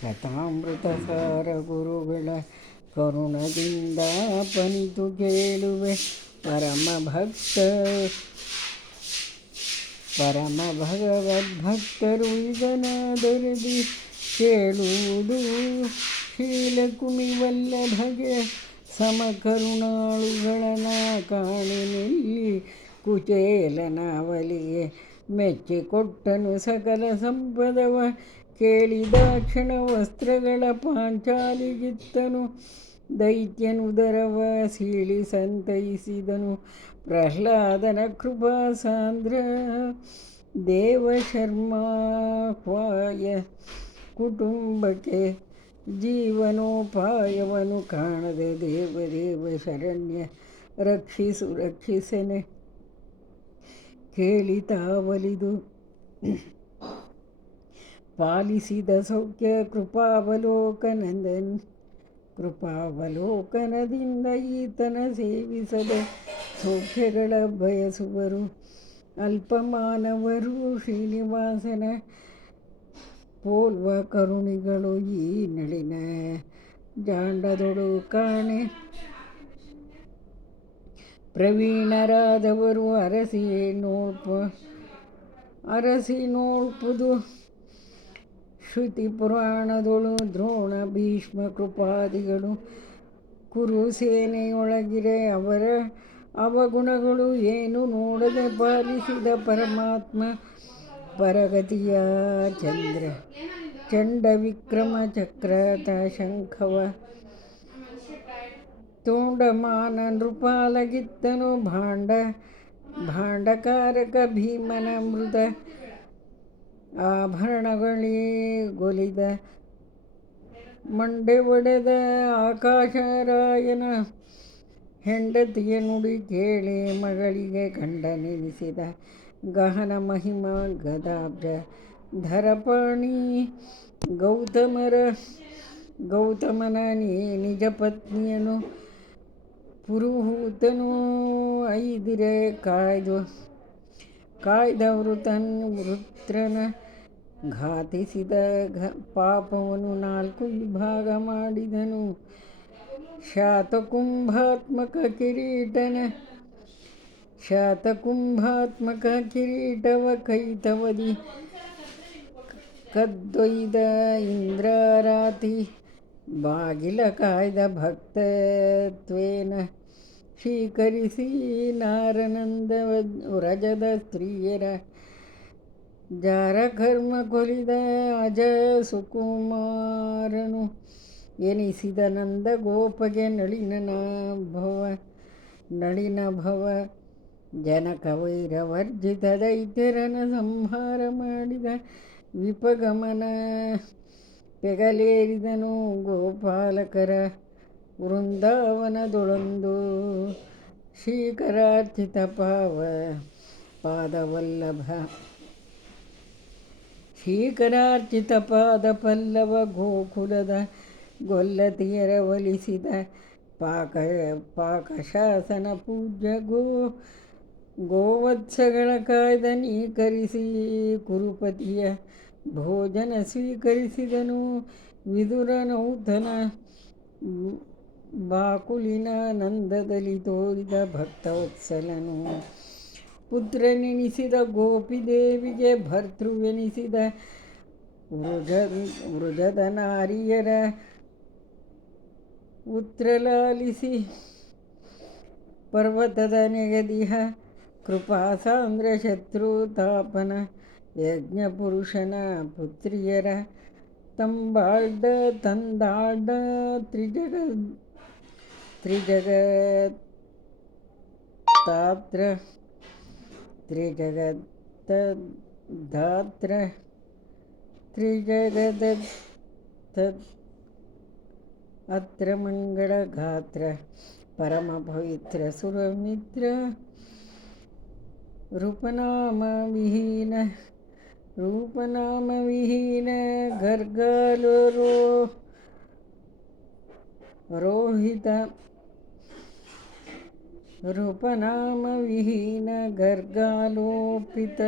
ಕಥಾಮೃತ ಸಾರ ಗುರುಗಳ ಕರುಣದಿಂದ ಪನಿತು ಕೇಳುವೆ. ಪರಮ ಭಗವದ್ಭಕ್ತರು ಇದನಾದರದಿ ಕೇಳುವುದು. ಶೀಲಕುಣಿವಲ್ಲಭಗೆ ಸಮಕರುಣಾಳುಗಳನ ಕಾಣಿನೆಲ್ಲಿ ಕುಚೇಲನಾವಲಿಗೆ ಮೆಚ್ಚಿಕೊಟ್ಟನು ಸಕಲ ಸಂಪದವ. ಕೇಳಿದಾಕ್ಷಣ ವಸ್ತ್ರಗಳ ಪಾಂಚಾಲಿಗಿತ್ತನು. ದೈತ್ಯನುದರವ ಸೀಳಿ ಸಂತೈಸಿದನು. ಪ್ರಹ್ಲಾದನ ಕೃಪಾ ಸಾಂದ್ರ ದೇವಶರ್ಮಾಹ್ವಾಯ ಕುಟುಂಬಕ್ಕೆ ಜೀವನೋಪಾಯವನ್ನು ಕಾಣದೆ ದೇವದೇವ ಶರಣ್ಯ ರಕ್ಷಿಸನೆ ಕೇಳಿತಾವಲಿದು. ಪಾಲಿಸಿದ ಸೌಖ್ಯ ಕೃಪಾವಲೋಕನದಿಂದ ಈತನ ಸೇವಿಸದ ಸೌಖ್ಯಗಳ ಬಯಸುವರು ಅಲ್ಪಮಾನವರು. ಶ್ರೀನಿವಾಸನ ಪೋಲ್ವ ಕರುಣಿಗಳು ಈ ನಳಿನ ಜಾಂಡದೊಳು ಕಾಣೆ. ಪ್ರವೀಣರಾದವರು ಅರಸಿ ನೋಳ್ಪುದು. ಶ್ರುತಿ ಪುರಾಣದೊಳು ದ್ರೋಣ ಭೀಷ್ಮ ಕೃಪಾದಿಗಳು ಕುರು ಸೇನೆಯೊಳಗಿರೆ ಅವರ ಅವಗುಣಗಳು ಏನು ನೋಡದೆ ಪಾಲಿಸಿದ ಪರಮಾತ್ಮ ಪರಗತಿಯ. ಚಂಡ ವಿಕ್ರಮ ಚಕ್ರತ ಶಂಖವ ತೋಂಡಮಾನ ನೃಪಾಲಗಿತ್ತನು. ಭಾಂಡಕಾರಕ ಭೀಮನ ಮೃತ ಆಭರಣಗಳಿಗೊಲಿದ ಮಂಡೆ ಒಡೆದ ಆಕಾಶರಾಯನ ಹೆಂಡತಿಯ ನುಡಿ ಕೇಳಿ ಮಗಳಿಗೆ ಗಂಡನೆನಿಸಿದ ಗಹನ ಮಹಿಮ ಗದಾಬ್ಜ ಧರಪಾಣಿ. ಗೌತಮನ ನಿಜ ಪತ್ನಿಯನು ಪುರುಹೂತನು ಐದಿರೆ ಕಾಯ್ದ ವೃತ್ರನ ಘಾತಿಸಿದ ಪಾಪವನ್ನು 4 ವಿಭಾಗ ಮಾಡಿದನು. ಶಾತಕುಂಭಾತ್ಮಕ ಕಿರೀಟವ ಕೈತವದಿ ಕದ್ದೊಯ್ದ ಇಂದ್ರಾರಾತಿ. ಬಾಗಿಲ ಕಾಯ್ದ ಭಕ್ತತ್ವೇನ ಸ್ವೀಕರಿಸಿ ನಾರನಂದ ವ್ರಜದ ಸ್ತ್ರೀಯರ ಜಾರಕರ್ಮ ಕೊಲಿದ ಅಜ ಸುಕುಮಾರನು ಎನಿಸಿದ ನಂದ ಗೋಪಗೆ ನಳಿನ ಭವ. ಜನಕ ವೈರವರ್ಜಿತ ದೈತ್ಯರನ ಸಂಹಾರ ಮಾಡಿದ ವಿಪಗಮನ ಪೆಗಲೇರಿದನು. ಗೋಪಾಲಕರ ವೃಂದಾವನದೊಳೊಂದು ಶ್ರೀಕರಾರ್ಚಿತ ಪಾದಪಲ್ಲವ ಗೋಕುಲದ ಗೊಲ್ಲತಿಯರ ಒಲಿಸಿದ ಪಾಕಶಾಸನ ಪೂಜ್ಯ ಗೋವತ್ಸಗಳ ಕಾಯ್ದ ನೀಕರಿಸಿ ಕುರುಪತಿಯ ಭೋಜನ ಸ್ವೀಕರಿಸಿದನು. ವಿದುರನೌತನ ಬಾಕುಲಿನ ನಂದದಲ್ಲಿ ತೋರಿದ ಭಕ್ತವತ್ಸಲನು ಪುತ್ರನೆನಿಸಿದ ಗೋಪಿದೇವಿಗೆ ಭರ್ತೃವೆನಿಸಿದ ವೃಜದ ನಾರಿಯರ ಉತ್ರಲಾಲಿಸಿ ಪರ್ವತದ ನೆಗದಿಹ ಕೃಪಾಸಾಂದ್ರ ಶತ್ರುತಾಪನ ಯಜ್ಞಪುರುಷನ ಪುತ್ರಿಯರ ತಂದಾಳ್ದ ಅತ್ರ ಮಂಗಳ ಗಾತ್ರ ಪರಮ ಪವಿತ್ರ ಸುರಮಿತ್ರ. ರೂಪನಾಮ ವಿಹೀನ ಗರ್ಗಾಲೋ ರೋಹಿತ. ರೂಪನಾಮ ವಿಹೀನ ಗರ್ಗಾಲೋಪಿತ